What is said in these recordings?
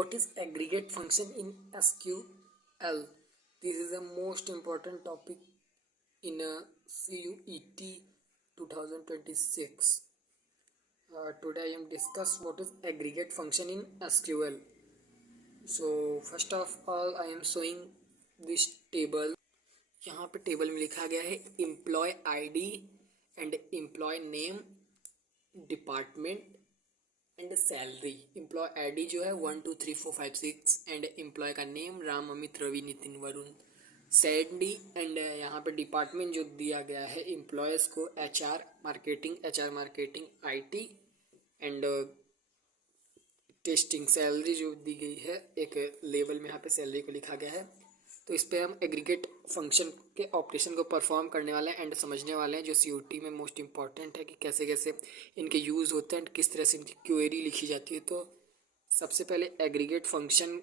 What is aggregate function in SQL? This is the most important topic in CUET 2026. Today I am discuss what is aggregate function in SQL. So first of all I am showing this table. यहाँ पे table में लिखा गया है employee ID and employee name, department and salary. Employee ID जो है 1 2 3 4 5 6 and employee का name Ram, Amit, Ravi, Nitin, Varun, Sandy and यहाँ पे डिपार्टमेंट जो दिया गया है एम्प्लॉयज़ को HR marketing IT and testing. Salary जो दी गई है एक लेवल में यहाँ पे सैलरी को लिखा गया है। तो इस पर हम एग्रीगेट फंक्शन के ऑपरेशन को परफॉर्म करने वाले हैं एंड समझने वाले हैं, जो सीयूटी में मोस्ट इंपॉर्टेंट है कि कैसे कैसे इनके यूज़ होते हैं, किस तरह से इनकी क्वेरी लिखी जाती है। तो सबसे पहले एग्रीगेट फंक्शन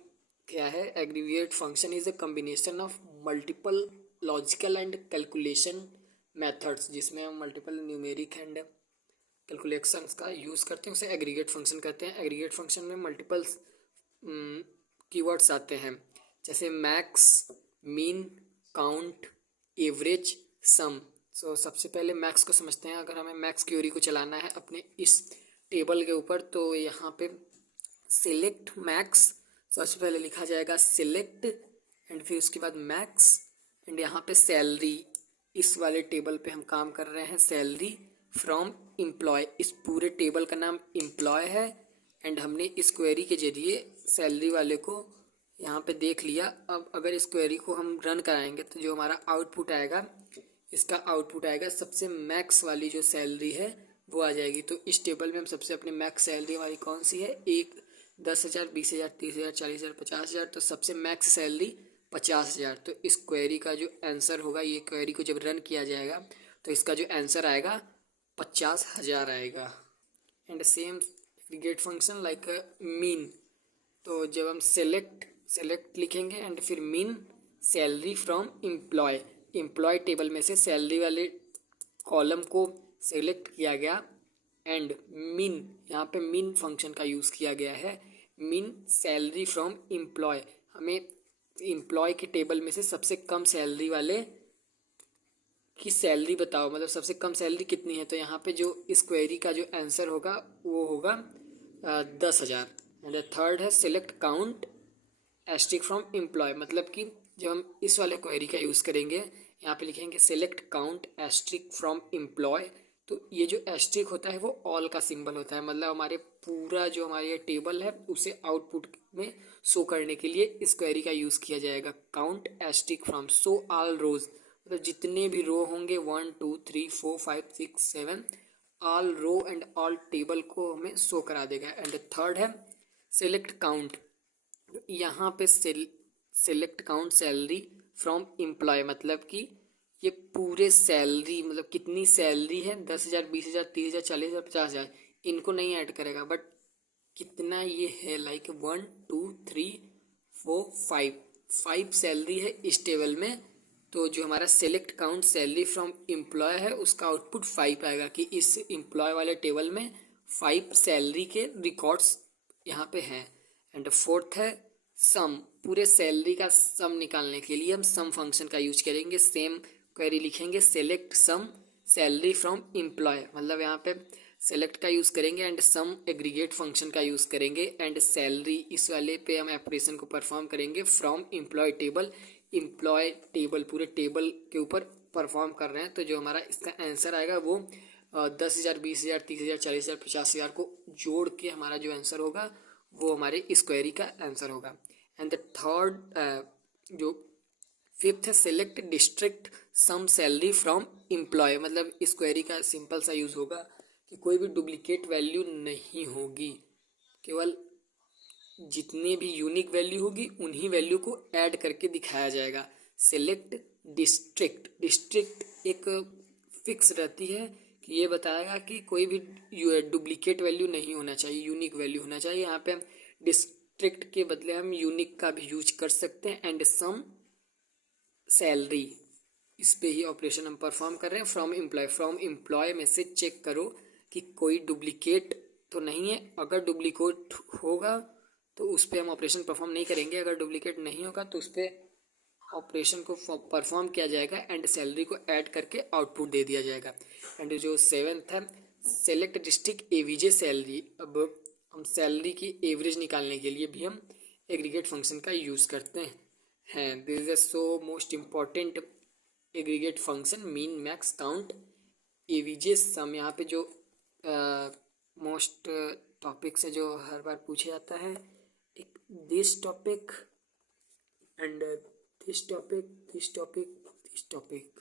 क्या है? Aggregate function is a combination of multiple logical and calculation methods, जिसमें हम मल्टीपल न्यूमेरिक एंड कैलकुलेशंस का यूज़ करते हैं, उसे एग्रीगेट फंक्शन कहते हैं। एग्रीगेट फंक्शन में मल्टीपल कीवर्ड्स आते हैं, जैसे मैक्स, मीन, काउंट, एवरेज, सम। सो सबसे पहले मैक्स को समझते हैं। अगर हमें मैक्स क्वेरी को चलाना है अपने इस टेबल के ऊपर, तो यहाँ पे सिलेक्ट मैक्स सबसे पहले लिखा जाएगा सिलेक्ट एंड फिर उसके बाद मैक्स एंड यहाँ पे सैलरी। इस वाले टेबल पे हम काम कर रहे हैं सैलरी फ्रॉम एम्प्लॉय। इस पूरे टेबल का नाम एम्प्लॉय है एंड हमने इस क्वेरी के जरिए सैलरी वाले को यहाँ पे देख लिया। अब अगर इस क्वेरी को हम रन कराएंगे तो जो हमारा आउटपुट आएगा, इसका आउटपुट आएगा सबसे मैक्स वाली जो सैलरी है वो आ जाएगी। तो इस टेबल में हम सबसे अपने मैक्स सैलरी हमारी कौन सी है? 1, 10,000, 20,000, 30,000, 40,000, 50,000। तो सबसे मैक्स सैलरी 50,000। तो इस क्वेरी का जो आंसर होगा, ये क्वेरी को जब रन किया जाएगा तो इसका जो आंसर आएगा 50,000 आएगा। And same aggregate function like mean. तो जब हम सेलेक्ट लिखेंगे एंड फिर mean salary from employee table में से सैलरी वाले कॉलम को सेलेक्ट किया गया एंड मीन, यहाँ पे मीन फंक्शन का यूज़ किया गया है। मीन सैलरी फ्रॉम एम्प्लॉय, हमें एम्प्लॉय के टेबल में से सबसे कम सैलरी वाले की सैलरी बताओ, मतलब सबसे कम सैलरी कितनी है। तो यहाँ पे जो इस क्वेरी का जो आंसर होगा वो होगा 10,000। एंड थर्ड है select count asterisk from employee, मतलब कि जब हम इस वाले क्वेरी का यूज़ करेंगे, यहाँ पे लिखेंगे select count asterisk from employee. तो ये जो एस्ट्रिक होता है वो ऑल का सिंबल होता है, मतलब हमारे पूरा जो हमारा ये टेबल है उसे आउटपुट में शो करने के लिए इस क्वेरी का यूज़ किया जाएगा। Count asterisk from show all rows, मतलब जितने भी रो होंगे 1 2 3 4 5 6 7 all row and all table को हमें शो करा देगा। एंड थर्ड है सेलेक्ट काउंट, यहाँ पे select count salary from employee, मतलब कि ये पूरे सैलरी, मतलब कितनी सैलरी है 10,000, 20,000, 30,000, 40,000, 50,000, इनको नहीं ऐड करेगा, बट कितना ये है लाइक 1 2 3 4 5 सैलरी है इस टेबल में। तो जो हमारा select count salary from employ है उसका आउटपुट 5 आएगा कि इस एम्प्लॉय वाले टेबल में 5 सैलरी के रिकॉर्ड्स यहाँ पे हैं। एंड फोर्थ है सम, पूरे सैलरी का सम निकालने के लिए हम सम फंक्शन का यूज करेंगे। सेम क्वेरी लिखेंगे select sum salary from employee, मतलब यहाँ पे सेलेक्ट का यूज़ करेंगे एंड सम एग्रीगेट फंक्शन का यूज़ करेंगे एंड सैलरी इस वाले पे हम ऑपरेशन को परफॉर्म करेंगे फ्रॉम एम्प्लॉय टेबल पूरे टेबल के ऊपर परफॉर्म कर रहे हैं। तो जो हमारा इसका आंसर आएगा वो 10,000, 20,000, 30,000, 40,000, 50,000 को जोड़ के हमारा जो आंसर होगा वो हमारे इस क्वेरी का आंसर होगा। एंड द थर्ड जो फिफ्थ है select district sum salary from employee, मतलब इस क्वेरी का सिंपल सा यूज़ होगा कि कोई भी डुप्लीकेट वैल्यू नहीं होगी, केवल जितने भी यूनिक वैल्यू होगी उन्हीं वैल्यू को ऐड करके दिखाया जाएगा। सेलेक्ट डिस्ट्रिक्ट एक फिक्स रहती है कि ये बताएगा कि कोई भी डुप्लीकेट वैल्यू नहीं होना चाहिए, यूनिक वैल्यू होना चाहिए। यहाँ पे हम डिस्ट्रिक्ट के बदले हम यूनिक का भी यूज कर सकते हैं। एंड सम सैलरी, इस पे ही ऑपरेशन हम परफॉर्म कर रहे हैं। फ्रॉम एम्प्लॉय में से चेक करो कि कोई डुप्लीकेट तो नहीं है, अगर डुप्लीकेट होगा तो उस पर हम ऑपरेशन परफॉर्म नहीं करेंगे। अगर डुप्लीकेट नहीं होगा तो उस पर ऑपरेशन को परफॉर्म किया जाएगा एंड सैलरी को ऐड करके आउटपुट दे दिया जाएगा। एंड जो सेवेंथ है, सेलेक्ट डिस्ट्रिक्ट एवीजे सैलरी। अब हम सैलरी की एवरेज निकालने के लिए भी हम एग्रीगेट फंक्शन का यूज़ करते हैं। This is so most important aggregate function, mean max count AVG sum. यहाँ पे जो मोस्ट टॉपिक से जो हर बार पूछा जाता है, एक this topic and this topic, this topic, this topic.